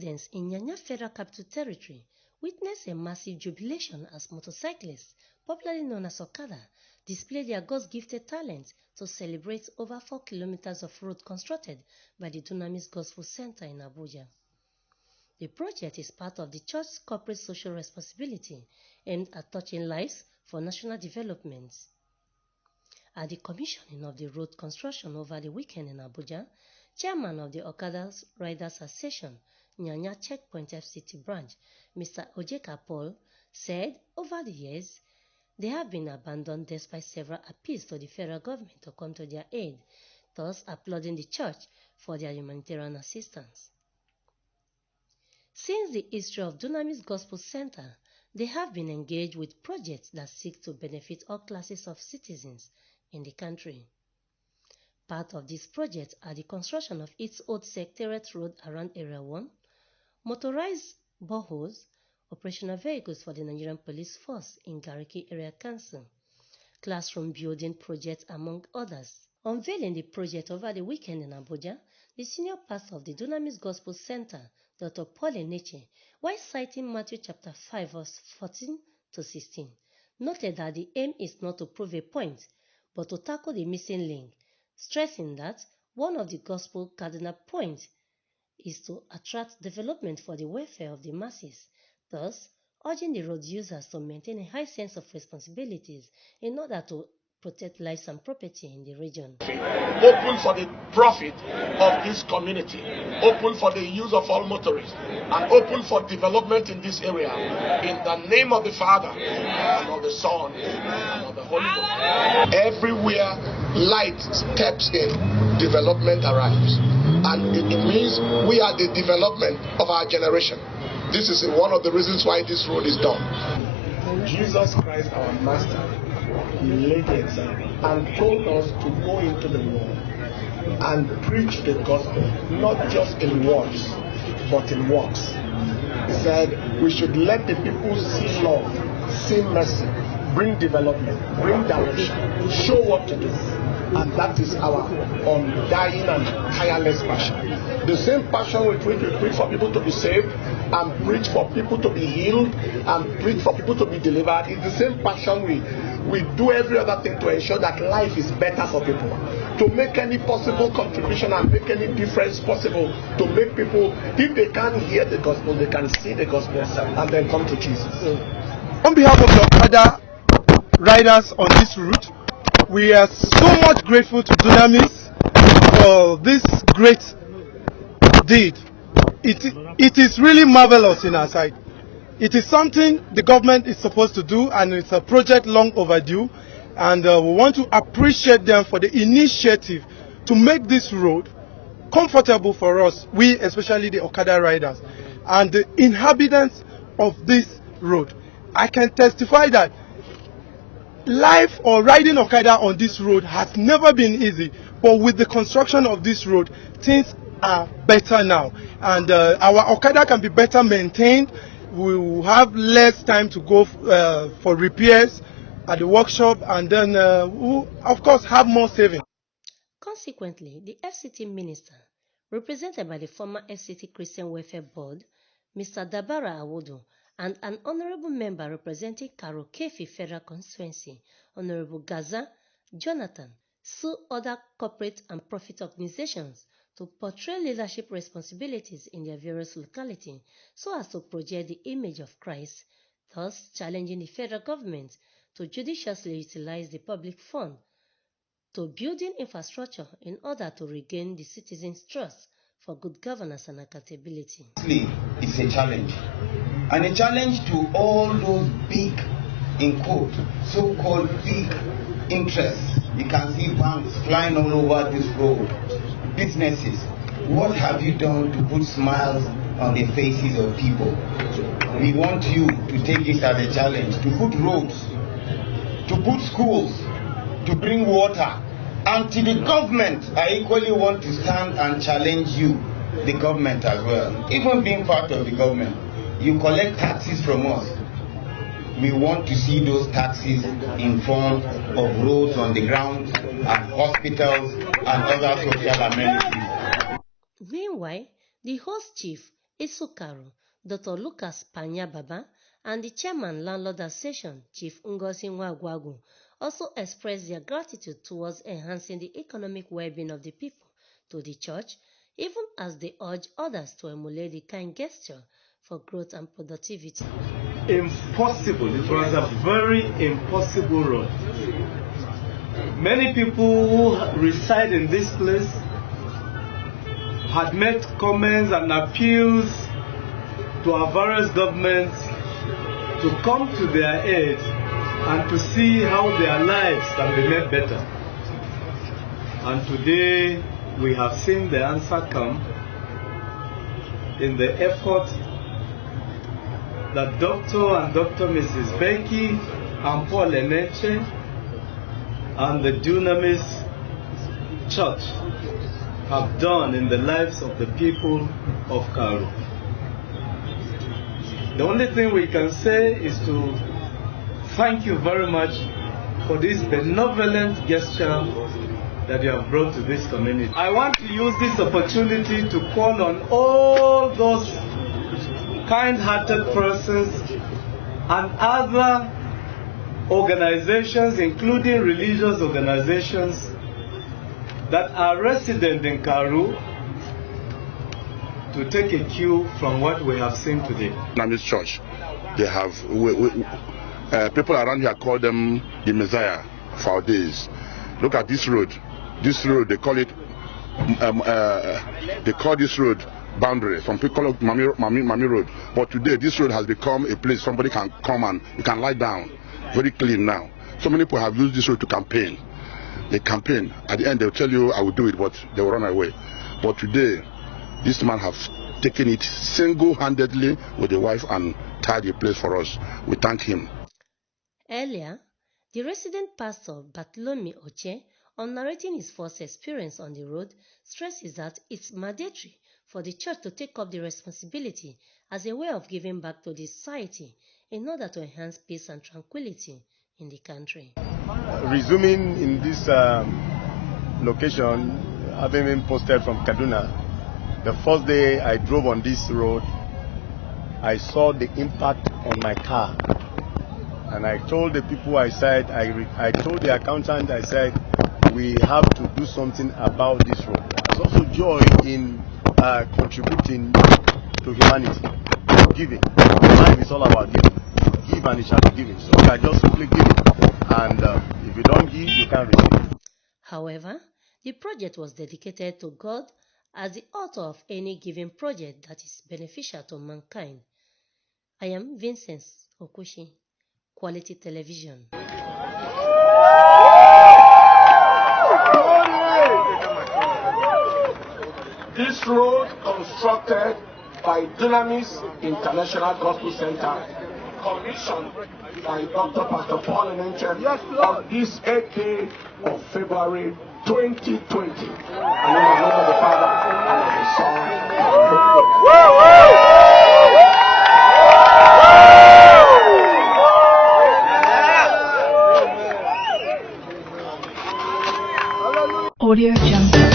residents in Nyanya Federal Capital Territory witnessed a massive jubilation as motorcyclists, popularly known as Okada, displayed their God's-gifted talent to celebrate over 4 kilometers of road constructed by the Dunamis Gospel Centre in Abuja. The project is part of the church's corporate social responsibility aimed at touching lives for national development. At the commissioning of the road construction over the weekend in Abuja, Chairman of the Okada Riders Association, Nyanya Checkpoint FCT branch, Mr. Ojeka Paul, said over the years, they have been abandoned despite several appeals to the federal government to come to their aid, thus applauding the church for their humanitarian assistance. Since the history of Dunamis Gospel Centre, they have been engaged with projects that seek to benefit all classes of citizens in the country. Part of this project are the construction of its old Secretariat Road around Area 1, motorized boreholes, operational vehicles for the Nigerian Police Force in Gariki Area Council, classroom building projects among others. Unveiling the project over the weekend in Abuja, the senior pastor of the Dunamis Gospel Centre, Dr. Paul, while citing Matthew chapter 5 verse 14 to 16, noted that the aim is not to prove a point, but to tackle the missing link, stressing that one of the gospel cardinal points is to attract development for the welfare of the masses, thus urging the road users to maintain a high sense of responsibilities in order to protect lives and property in the region. Open for the profit of this community, open for the use of all motorists, and open for development in this area. In the name of the Father, and of the Son, and of the Holy Ghost. Everywhere light steps in, development arrives. And it means we are the development of our generation. This is one of the reasons why this road is done. Jesus Christ, our Master, He laid the example and told us to go into the world and preach the gospel, not just in words, but in works. He said we should let the people see love, see mercy, bring development, bring direction, show what to do. And that is our undying and tireless passion. The same passion with which we preach for people to be saved, and preach for people to be healed, and preach for people to be delivered, is the same passion we do every other thing to ensure that life is better for people. To make any possible contribution and make any difference possible, to make people, if they can't hear the gospel, they can see the gospel and then come to Jesus. On behalf of the Okada riders on this route, we are so much grateful to Dunamis for this great deed. It is really marvelous in our sight. It is something the government is supposed to do, and it's a project long overdue, and we want to appreciate them for the initiative to make this road comfortable for us, we especially the Okada riders and the inhabitants of this road. I can testify that life or riding Okada on this road has never been easy, but with the construction of this road, things are better now, and our Okada can be better maintained. We will have less time to go for repairs at the workshop, and then we'll, of course, have more savings. Consequently, the FCT minister, represented by the former FCT Christian Welfare Board, Mr. Dabara Awodo, and an honorable member representing Karo Kefi Federal Constituency, Honorable Gaza Jonathan, sue other corporate and profit organizations to portray leadership responsibilities in their various localities so as to project the image of Christ, thus challenging the federal government to judiciously utilize the public fund to building infrastructure in order to regain the citizens' trust for good governance and accountability. It's a challenge, and a challenge to all those big, in quote, so-called big interests. You can see banks flying all over this road, businesses. What have you done to put smiles on the faces of people? We want you to take this as a challenge, to put roads, to put schools, to bring water. And to the government, I equally want to stand and challenge you, the government as well. Even being part of the government, you collect taxes from us. We want to see those taxes in form of roads on the ground, and hospitals, and other social amenities. Meanwhile, the host chief, Isukaru, Dr. Lucas Panyababa, and the Chairman Landlord Association, Chief Ngozi Nwagwagu, also expressed their gratitude towards enhancing the economic well-being of the people to the church, even as they urge others to emulate the kind gesture for growth and productivity. Impossible. It was a very impossible road. Many people who reside in this place had made comments and appeals to our various governments to come to their aid and to see how their lives can be made better. And today we have seen the answer come in the effort that Dr. and Dr. Mrs. Becky and Paul Eneche and the Dunamis Church have done in the lives of the people of Karu. The only thing we can say is to thank you very much for this benevolent gesture that you have brought to this community. I want to use this opportunity to call on all those kind-hearted persons and other organizations, including religious organizations, that are resident in Karu, to take a cue from what we have seen today. Dunamis Church, they have people around here call them the Messiah for our days. Look at this road. This road, they call it. They call this road boundary. Some people call it Mami Road. But today, this road has become a place somebody can come and you can lie down. Very clean now. So many people have used this road to campaign. They campaign. At the end, they'll tell you, I will do it, but they will run away. But today, this man has taken it single-handedly with the wife and tied a place for us. We thank him. Earlier, the resident pastor Bartholomew Oche, on narrating his first experience on the road, stresses that it's mandatory for the church to take up the responsibility as a way of giving back to the society in order to enhance peace and tranquility in the country. Resuming in this location, having been posted from Kaduna, the first day I drove on this road, I saw the impact on my car. And I told the people, I said, I told the accountant, I said, we have to do something about this road. There's also joy in contributing to humanity, giving. Life is all about giving. Give and it shall be given. So I just simply give it. And if you don't give, you can't receive. However, the project was dedicated to God as the author of any given project that is beneficial to mankind. I am Vincent Okushi, Quality Television. This road constructed by Dunamis International Gospel Centre, commissioned by Dr. Pastor Paul Eneche on this 8th of February 2020. And in the name of the Father, and of the Son, and of the Holy Spirit. Audio Jungle.